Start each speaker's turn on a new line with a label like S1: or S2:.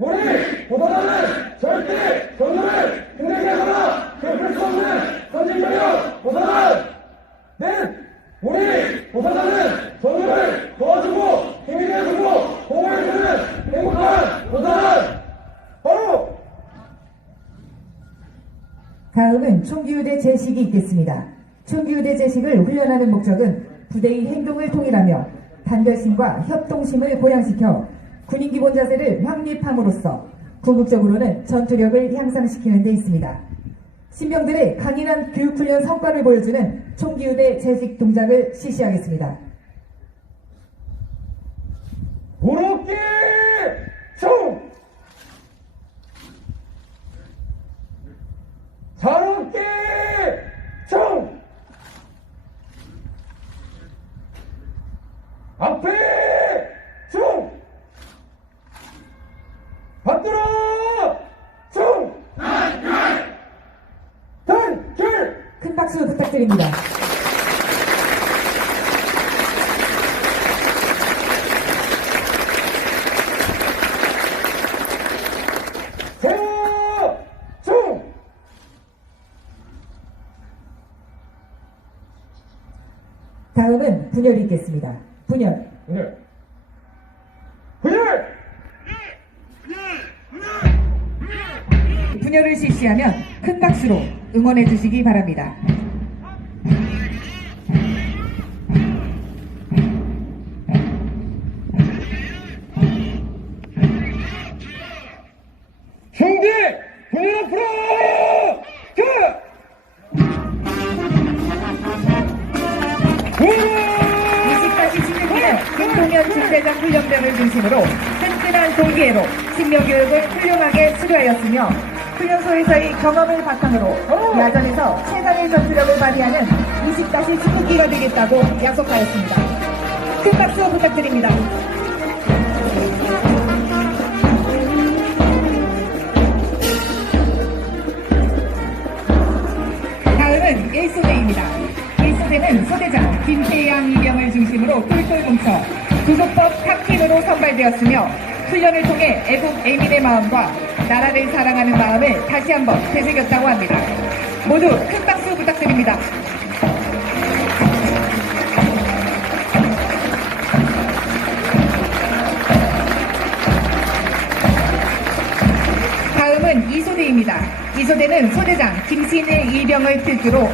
S1: 우리 보선하는 절대 전문을 흔들리거나 괴롭힐 수 없는 선진적인 보선은 는 네, 우리 보선하는 전문을 도와주고 힘이 되어주고 보호해주는 행복한 보선은 바로
S2: 다음은 총기유대 제식이 있겠습니다. 총기유대 제식을 훈련하는 목적은 부대의 행동을 통일하며 단결심과 협동심을 보양시켜 군인 기본 자세를 확립함으로써 궁극적으로는 전투력을 향상시키는 데 있습니다. 신병들의 강인한 교육훈련 성과를 보여주는 총기유대 제식 동작을 실시하겠습니다.
S1: 부럽게 총 자롭게 총 앞에 총 받들어 총 단결 단결
S2: 큰 박수 부탁드립니다. 다음은 분열이 있겠습니다. 분열.
S1: 분열 분열
S2: 분열을 실시하면 큰 박수로 응원해 주시기 바랍니다.
S1: 분열 앞으로 그 우와!
S2: 20까지 16년 김동현 중대장 훈련병을 중심으로 끈끈한 동기회로 신명교육을 훌륭하게 수료하였으며 훈련소에서의 경험을 바탕으로 야전에서 최강의 전투력을 발휘하는 20-19기가 되겠다고 약속하였습니다. 큰 박수 부탁드립니다. 다음은 1소대입니다. 1소대는 소대장 김태양 이병을 중심으로 똘똘 뭉쳐 구속법 탑팀으로 선발되었으며 훈련을 통해 애국 애민의 마음과 나라를 사랑하는 마음을 다시 한번 되새겼다고 합니다. 모두 큰 박수 부탁드립니다. 이소대입니다. 이소대는 소대장 김신일 이병을 필두로